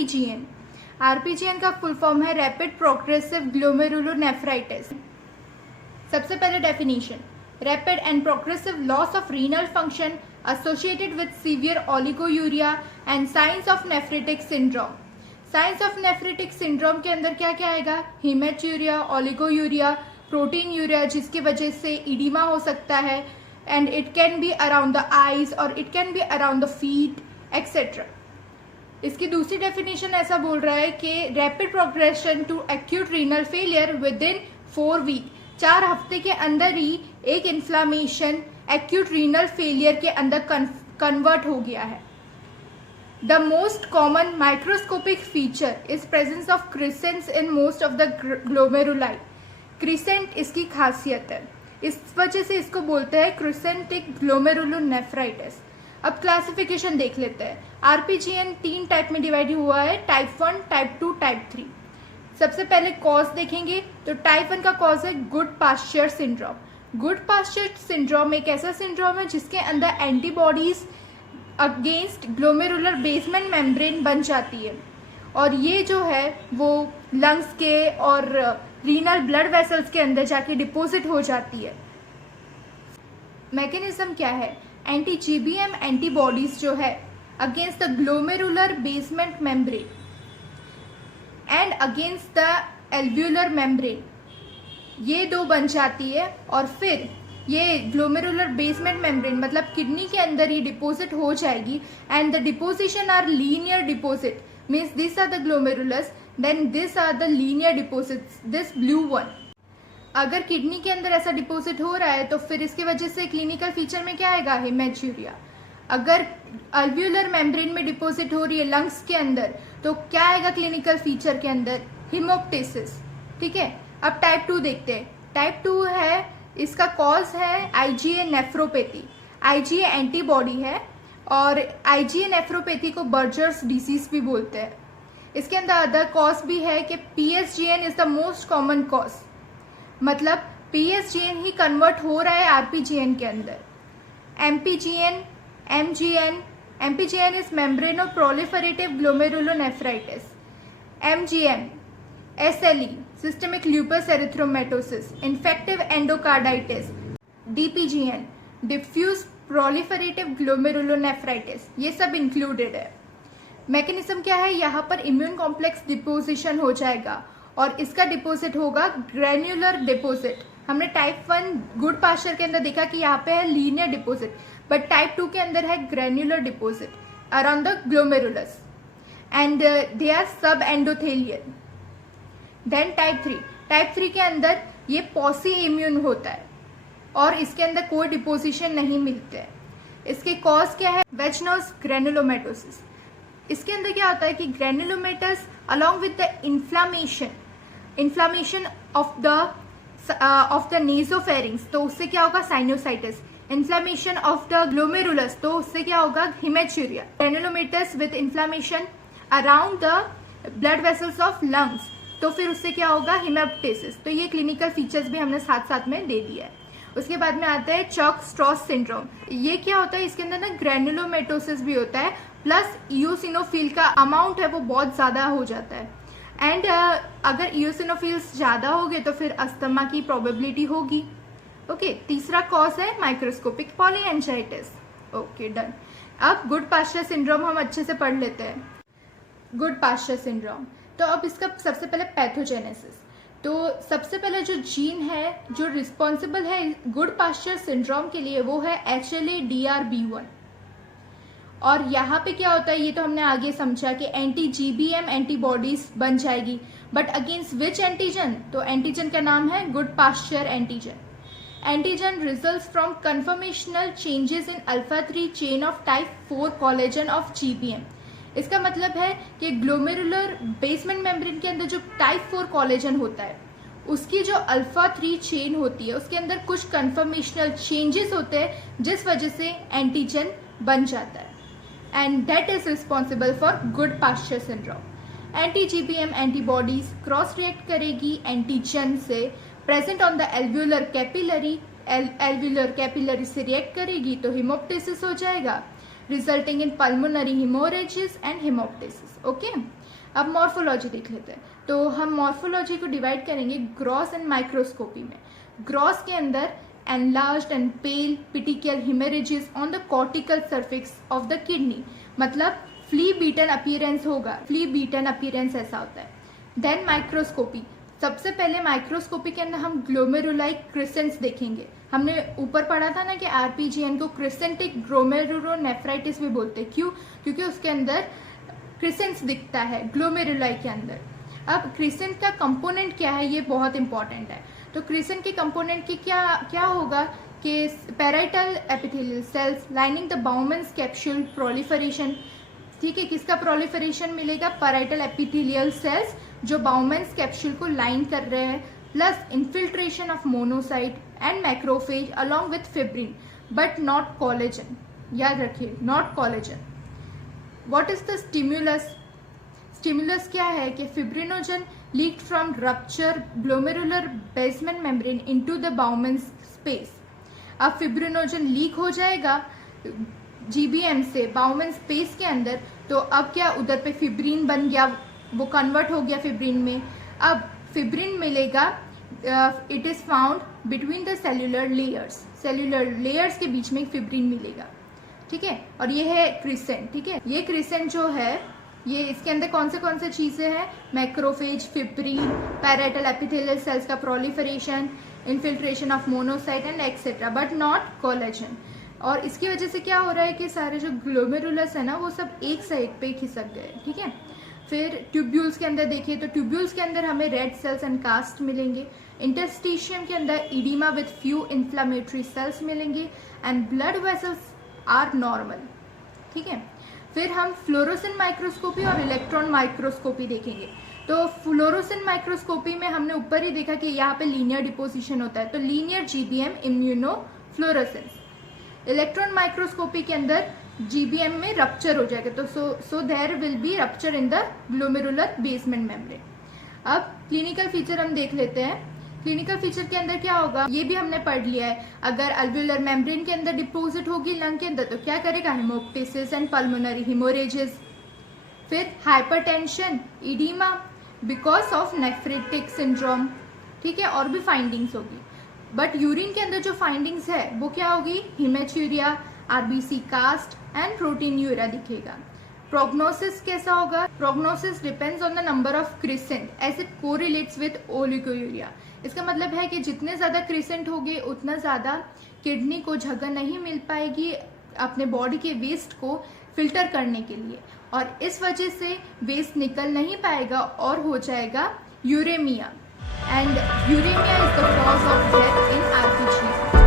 आरपीजीएन। आरपीजीएन का full form है rapid progressive glomerulonephritis. सबसे पहले definition, rapid and progressive loss of renal function associated with severe oliguria and science of nephritic syndrome. Science of nephritic syndrome के अंदर क्या क्या आएगा? हेमेट्यूरिया, ओलिगोयूरिया, प्रोटीन यूरिया, जिसकी वजह से इडिमा हो सकता है, and it can be around the eyes और it can be around the feet etcetera. इसकी दूसरी डेफिनेशन ऐसा बोल रहा है कि rapid progression to acute renal failure within 4 week, 4 हफ्ते के अंदर ही एक इन्फ्लामेशन एक्यूट रीनल फेलियर के अंदर कन्वर्ट हो गया है। The most common microscopic feature is presence of crescents in most of the glomeruli. Crescent इसकी खासियत है, इस वजह से इसको बोलते हैं क्रिसेंटिक ग्लोमेरुलोनेफ्राइटिस। अब क्लासिफिकेशन देख लेते हैं। आरपीजीएन 3 टाइप में डिवाइड हुआ है, टाइप 1, टाइप 2, टाइप 3। सबसे पहले कॉज देखेंगे तो टाइप 1 का कॉज है Goodpasture syndrome. Goodpasture syndrome एक ऐसा सिंड्रोम है जिसके अंदर antibodies against glomerular basement membrane बन जाती है, और ये जो है वो लंग्स के और रीनल ब्लड वेसल्स के अंदर जाके डिपॉजिट हो जाती है। मैकेनिज्म क्या है? एंटी जीबीएम एंटीबॉडीज जो है against the glomerular basement membrane and against the alveolar membrane, ये दो बन जाती है, और फिर ये ग्लोमेरुलर बेसमेंट मेम्ब्रेन मतलब किडनी के अंदर ही डिपॉजिट हो जाएगी, and the deposition are linear deposit, means this are the glomerulus, then this are the linear deposits, this blue one. अगर किडनी के अंदर ऐसा डिपॉजिट हो रहा है तो फिर इसकी वजह से क्लिनिकल फीचर में क्या आएगा? हेमेट्यूरिया। अगर अल्व्यूलर मेम्ब्रेन में डिपॉजिट हो रही है लंग्स के अंदर तो क्या आएगा क्लिनिकल फीचर के अंदर? हिमोप्टिसिस। ठीक है, अब टाइप 2 देखते हैं। टाइप 2 है, इसका कॉज है आईजीए नेफ्रोपैथी। आईजीए एंटीबॉडी है, और आईजीए नेफ्रोपैथी को बर्जर्स डिसीज भी बोलते हैं। इसके अंदर अदर कॉज भी है कि PSGN is the most common cause, मतलब पीएसजीएन ही कन्वर्ट हो रहा है आरपीजीएन के अंदर। MPGN, MGN, MPGN is membranoproliferative glomerulonephritis. MGN, SLE systemic lupus erythematosus, infective endocarditis. DPGN, diffuse proliferative glomerulonephritis, ये सब इंक्लूडेड है। मैकेनिज्म क्या है? यहाँ पर इम्यून कॉम्प्लेक्स डिपोजिशन हो जाएगा, और इसका डिपॉजिट होगा ग्रेन्युलर डिपॉजिट। हमने टाइप 1 गुड पास्चर के अंदर देखा कि यहाँ पे है लीनियर डिपॉजिट, बट टाइप 2 के अंदर है granular deposit around the glomerulus, and they are subendothelial. Then type 3 के अंदर ये पॉसी इम्यून होता है, और इसके अंदर कोई डिपोजिशन नहीं मिलते हैं। इसके कॉज क्या है? वेजनोस ग्रेनुलोमेटोसिस। इसके अंदर क्या होता है कि granulomatous along with the inflammation of the nasopharynx, तो उससे क्या होगा? Sinusitis. Inflammation of the glomerulus, तो उससे क्या होगा? Haematuria. Granulomatous with inflammation around the blood vessels of lungs, तो फिर उससे क्या होगा? हिमेप्टिसिस। तो ये क्लिनिकल फीचर्स भी हमने साथ साथ में दे दिया है। उसके बाद में आता है चॉक स्ट्रॉस सिंड्रोम। ये क्या होता है? इसके अंदर ना ग्रेनुलोमेटोसिस भी होता है, प्लस इओसिनोफिल का अमाउंट है वो बहुत ज्यादा हो जाता है, एंड अगर इओसिनोफिल्स ज्यादा हो गए तो फिर अस्थमा की प्रोबेबिलिटी होगी। ओके, तीसरा कॉज है माइक्रोस्कोपिक पॉलीएंजाइटिस। Okay, done. अब गुड पास्चर सिंड्रोम हम अच्छे से पढ़ लेते हैं। गुड पास्चर सिंड्रोम, तो अब इसका सबसे पहले पैथोजेनेसिस। तो सबसे पहले जो जीन है जो रिस्पॉन्सिबल है गुड पास्चर सिंड्रोम के लिए वो है HLA-DR B1। और यहाँ पे क्या होता है ये तो हमने आगे समझा कि एंटी जीबीएम एंटीबॉडीज बन जाएगी, बट अगेंस्ट विच एंटीजन? तो एंटीजन का नाम है Goodpasture antigen. Antigen results from conformational changes in alpha 3 chain of type 4 collagen of GBM. इसका मतलब है कि ग्लोमेरुलर बेसमेंट मेम्ब्रेन के अंदर जो टाइप 4 कोलेजन होता है उसकी जो अल्फा 3 चेन होती है उसके अंदर कुछ कन्फर्मेशनल चेंजेस होते हैं जिस वजह से एंटीजन बन जाता है, and that is responsible for Goodpasture syndrome. Anti GBM antibodies cross react करेगी एंटीजन से present on the alveolar capillary, alveolar capillary से रिएक्ट करेगी तो हिमोप्टिसिस हो जाएगा, resulting in pulmonary haemorrhages and haemoptysis. Okay, अब मॉर्फोलॉजी देख लेते हैं। तो हम मॉर्फोलॉजी को डिवाइड करेंगे ग्रॉस एंड माइक्रोस्कोपी में। ग्रॉस के अंदर enlarged and pale petechial hemorrhages on the cortical surface of the kidney, मतलब flea beaten appearance होगा, flea beaten appearance ऐसा होता है। Then माइक्रोस्कोपी, सबसे पहले माइक्रोस्कोपी के अंदर हम ग्लोमेरुलाई क्रिसेंट्स देखेंगे। हमने ऊपर पढ़ा था ना कि आरपीजीएन को क्रिसेंटिक ग्लोमेरुलोनेफ्राइटिस भी बोलते हैं। क्यों? क्योंकि उसके अंदर क्रिसेंट्स दिखता है ग्लोमेरुलाई के अंदर। अब क्रिसेंट का कंपोनेंट क्या है, ये बहुत इंपॉर्टेंट है। तो क्रिसेंट के कंपोनेंट की क्या होगा कि parietal epithelial cells lining the Bowman's capsule proliferation. ठीक है, किसका प्रोलिफरेशन मिलेगा? पैराइटल एपिथेलियल सेल्स जो बाउमेन्स कैप्सूल को लाइन कर रहे हैं, plus infiltration of monocyte and macrophage along with fibrin but not collagen. याद रखिए, not collagen. What is the stimulus? Stimulus क्या है कि fibrinogen leaked from rupture glomerular basement membrane into the Bowman's space. अब fibrinogen leak हो जाएगा GBM से bowmen space के अंदर, तो अब क्या उधर पे फिब्रिन बन गया, वो कन्वर्ट हो गया फिब्रिन में। अब फिब्रिन मिलेगा, it is found between the cellular layers, cellular layers के बीच में फिब्रिन मिलेगा। ठीक है, और ये है क्रिसेंट। ठीक है, ये क्रिसेंट जो है ये इसके अंदर कौन से चीजें हैं? Macrophage, fibrin, parietal epithelial cells का proliferation, infiltration of monocyte and etcetera, but not collagen. और इसकी वजह से क्या हो रहा है कि सारे जो ग्लोमेरुलस है ना वो सब एक साइड पे खिसक गए। ठीक है, फिर ट्यूब्यूल्स के अंदर देखिए तो ट्यूब्यूल्स के अंदर हमें रेड सेल्स एंड कास्ट मिलेंगे। इंटरस्टिशियम के अंदर oedema with few inflammatory cells मिलेंगे and blood vessels are normal. ठीक है, फिर हम फ्लोरोसेंट माइक्रोस्कोपी और इलेक्ट्रॉन माइक्रोस्कोपी देखेंगे। तो फ्लोरोसेंट माइक्रोस्कोपी में हमने ऊपर ही देखा कि यहाँ पे लीनियर डिपोजिशन होता है, तो linear GBM immunofluorescence. Electron microscopy के अंदर जीबीएम में रप्चर हो जाएगा, तो so there will be rupture in the glomerular basement membrane. अब क्लिनिकल फीचर हम देख लेते हैं। क्लिनिकल फीचर के अंदर क्या होगा ये भी हमने पढ़ लिया है। अगर अल्वेओलर मेम्ब्रेन के अंदर डिपोजिट होगी लंग के अंदर तो क्या करेगा? हेमोप्टिसिस एंड पल्मोनरी हेमोरेजेस। फिर hypertension, oedema because of nephritic syndrome. ठीक है, और भी फाइंडिंग्स होगी। बट यूरिन के अंदर जो फाइंडिंग्स है वो क्या होगी? Haematuria, RBC cast and proteinuria दिखेगा। प्रोग्नोसिस कैसा होगा? Prognosis depends on the number of crescent as it correlates with oliguria. इसका मतलब है कि जितने ज्यादा क्रिसेंट होंगे उतना ज्यादा किडनी को जगह नहीं मिल पाएगी अपने बॉडी के वेस्ट को फिल्टर करने के लिए, और इस वजह से वेस्ट निकल नहीं पाएगा और हो जाएगा uraemia, and uraemia is the cause of death in RPG.